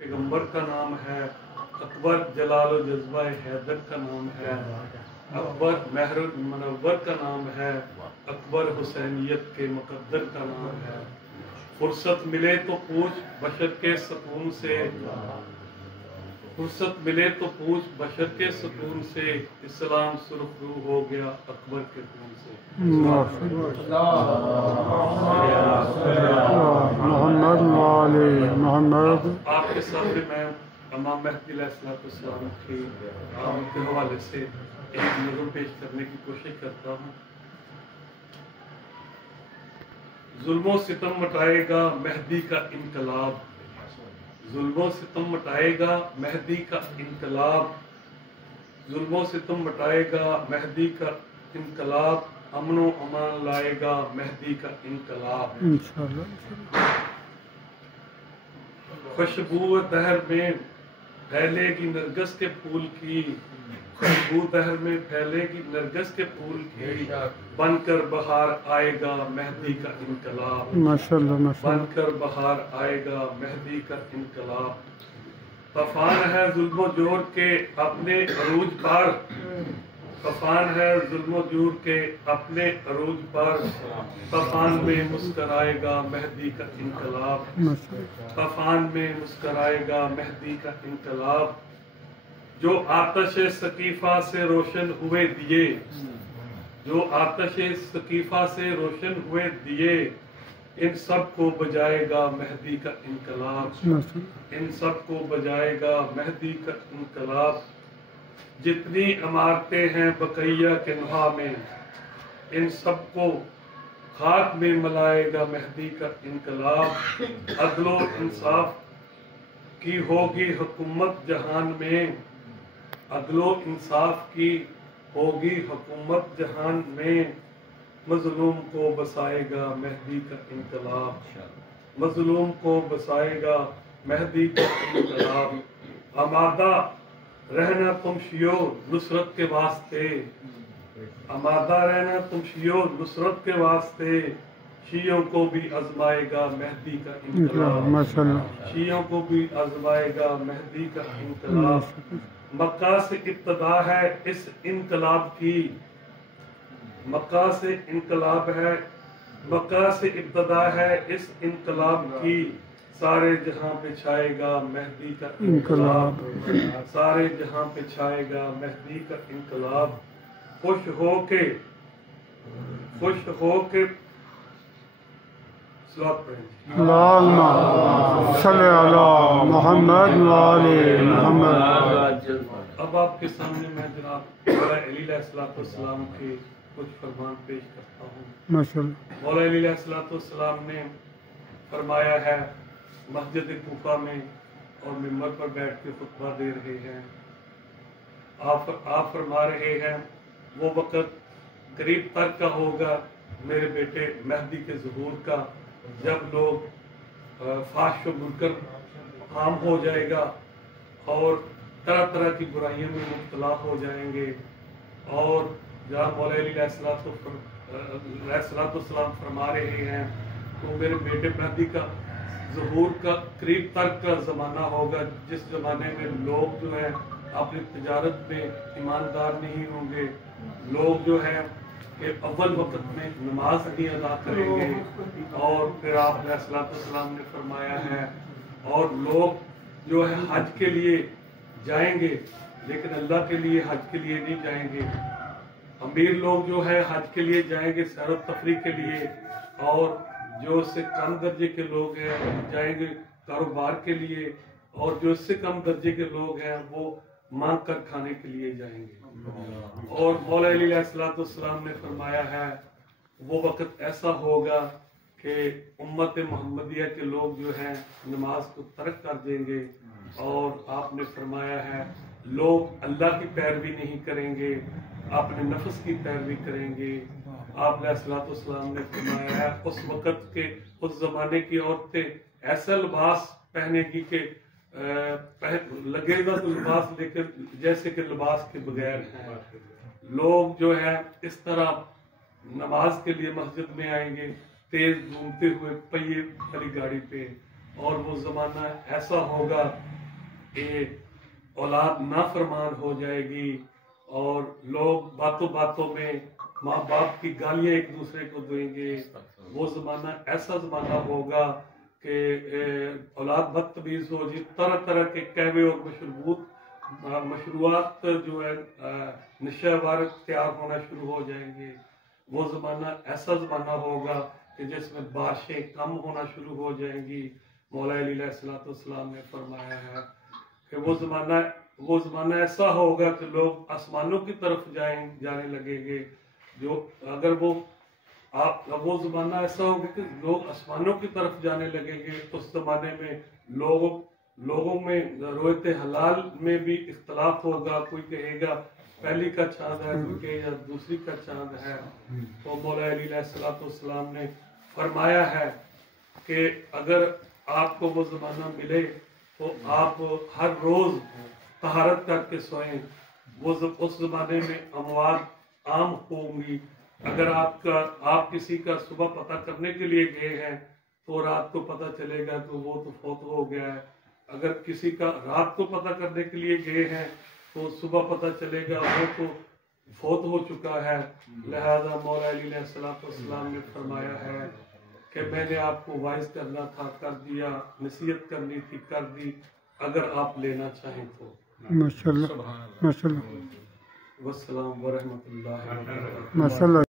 پیغمبر کا نام ہے، اکبر جلال و جذبہ حیدر کا نام ہے، اکبر مہر منور کا نام ہے، اکبر حسینیت کے مقدر کا نام ہے۔ فرصت ملے تو پوچھ بشر کے سکون سے، فرصت ملے تو پوچھ بشر کے سکون سے، اسلام سرخ رو ہو گیا اکبر کے خون سے۔ محمد آپ کے سامنے میں امام مہدی علیہ السلام کی آمد کے حوالے سے ایک نظم پیش کرنے کی کوشش کرتا ہوں۔ ظلم و ستم مٹائے گا مہدی کا انقلاب، ظلم و ستم مٹائے گا مہدی کا انقلاب، ظلم و ستم مٹائے گا مہدی کا انقلاب، امن و امان لائے گا مہدی کا انقلاب۔ خوشبو دہر میں پھیلے گی نرگس کے پھول کی، خوشبو دہر میں پھیلے گی نرگس کے پھول کی، بن کر بہار آئے گا مہدی کا انقلاب، بن کر بہار آئے گا مہدی کا انقلاب۔ طوفان ہے ظلم و جور کے اپنے عروج پر، طوفان ہے ظلم و جور کے اپنے عروج پر، طوفان میں مسکرائے گا مہدی کا انقلاب، طوفان میں مسکرائے گا مہدی کا انقلاب۔ جو آتش ثقیفہ سے روشن ہوئے دیے، جو آتش ثقیفہ سے روشن ہوئے دیے، ان سب کو بجائے گا مہدی کا انقلاب، ان سب کو بجائے گا مہدی کا انقلاب۔ جتنی عمارتیں ہیں بقیہ کے نہا میں، ان سب کو خاک میں ملائے گا مہدی کا انقلاب۔ عدل و انصاف کی ہوگی حکومت جہان میں، عدل و انصاف کی ہوگی حکومت جہان میں، مظلوم کو بسائے گا مہدی کا انقلاب، مظلوم کو بسائے گا مہدی کا انقلاب۔ آمادہ رہنا تم شیعو نصرت کے واسطے، آمادہ رہنا تم شیعو نصرت کے واسطے، شیعوں کو بھی آزمائے گا مہدی کا انقلاب، شیعوں کو بھی آزمائے گا مہدی کا انقلاب۔ مکہ سے ابتدا ہے اس انقلاب کی، مکہ سے انقلاب ہے، مکہ سے ابتدا ہے اس انقلاب کی، سارے جہاں پہ چھائے گا مہدی کا انقلاب، سارے جہاں پہ چھائے گا مہدی کا انقلاب۔ خوش ہو کے صلوات پڑھیں۔ اللہم صلی علی محمد وآل محمد۔ اب آپ کے سامنے میں جناب مولا علی علیہ السلام کے کچھ فرمان پیش کرتا ہوں۔ مولا علی علیہ السلام نے فرمایا ہے، مسجد کوفہ میں اور ممبر پر بیٹھ کے خطبہ دے رہے ہیں، آپ فرما رہے ہیں وہ وقت قریب تر کا ہوگا میرے بیٹے مہدی کے ظہور کا، جب لوگ فحش و منکر عام ہو جائے گا اور طرح طرح کی برائیوں میں مبتلا ہو جائیں گے، اور جہاں مولا علی علیہ السلام فرما رہے ہیں تو میرے بیٹے مہدی کا ظہور کا قریب تر کا زمانہ ہوگا، جس زمانے میں لوگ جو ہے اپنی تجارت میں ایماندار نہیں ہوں گے، لوگ جو ہے کہ اول وقت میں نماز نہیں ادا کریں گے، اور پھر آپ علیہ السلام نے فرمایا ہے اور لوگ جو ہے حج کے لیے جائیں گے لیکن اللہ کے لیے حج کے لیے نہیں جائیں گے، امیر لوگ جو ہے حج کے لیے جائیں گے سیر و تفریح کے لیے، اور جو اس سے کم درجے کے لوگ ہیں جائیں گے کاروبار کے لیے، اور جو اس سے کم درجے کے لوگ ہیں وہ مانگ کر کھانے کے لیے جائیں گے۔ اور مولا علی علیہ السلام نے فرمایا ہے وہ وقت ایسا ہوگا کہ امت محمدیہ کے لوگ جو ہیں نماز کو ترک کر دیں گے، اور آپ نے فرمایا ہے لوگ اللہ کی پیروی نہیں کریں گے، اپنے نفس کی پیروی کریں گے۔ آپ علیہ السلام نے فرمایا ہے اس وقت کے اس زمانے کی عورتیں ایسا لباس پہنے گی کہ لگے گا تو لباس لیکن جیسے کہ لباس کے بغیر ہیں، لوگ جو ہے اس طرح نماز کے لیے مسجد میں آئیں گے تیز گھومتے ہوئے پہیے والی گاڑی پہ، اور وہ زمانہ ایسا ہوگا کہ اولاد نافرمان ہو جائے گی اور لوگ باتوں باتوں میں ماں باپ کی گالیاں ایک دوسرے کو دیں گے. وہ زمانہ ایسا زمانہ ہوگا کہ اولاد بدتمیز ہو جی، طرح طرح کے قہوے اور مشروبات جو ہے نشہ وار تیار ہونا شروع ہو جائیں گے. وہ زمانہ ایسا زمانہ ہوگا کہ جس میں بارشیں کم ہونا شروع ہو جائیں گی. مولا علی علیہ السلام نے فرمایا ہے کہ وہ زمانہ ایسا ہوگا کہ لوگ آسمانوں کی طرف جانے لگیں گے. وہ زمانہ ایسا ہوگا کہ لوگ آسمانوں کی طرف جانے لگیں گے. اس زمانے میں لوگوں میں رویت حلال میں بھی اختلاف ہوگا. کوئی کہے گا پہلی کا چاند ہے، کوئی کہے گا دوسری کا چاند ہے. تو مولا علی علیہ السلام نے فرمایا ہے کہ اگر آپ کو وہ زمانہ ملے تو آپ ہر روز طہارت کر کے سوئیں. اس زمانے میں اموات عام ہوں گی. اگر آپ کسی کا صبح پتہ کرنے کے لیے گئے ہیں تو رات کو پتہ چلے گا کہ وہ تو فوت ہو گیا ہے. اگر کسی کا رات کو پتہ کرنے کے لیے گئے ہیں تو صبح پتہ چلے گا وہ تو فوت ہو چکا ہے. لہذا مولا علی علیہ السلام نے فرمایا ہے کہ میں نے آپ کو وائز کرنا تھا کر دیا، نصیحت کرنی تھی کر دی، اگر آپ لینا چاہیں تو. ماشاءاللہ ماشاءاللہ والسلام ورحمۃ اللہ وبرکاتہ. ماشاءاللہ.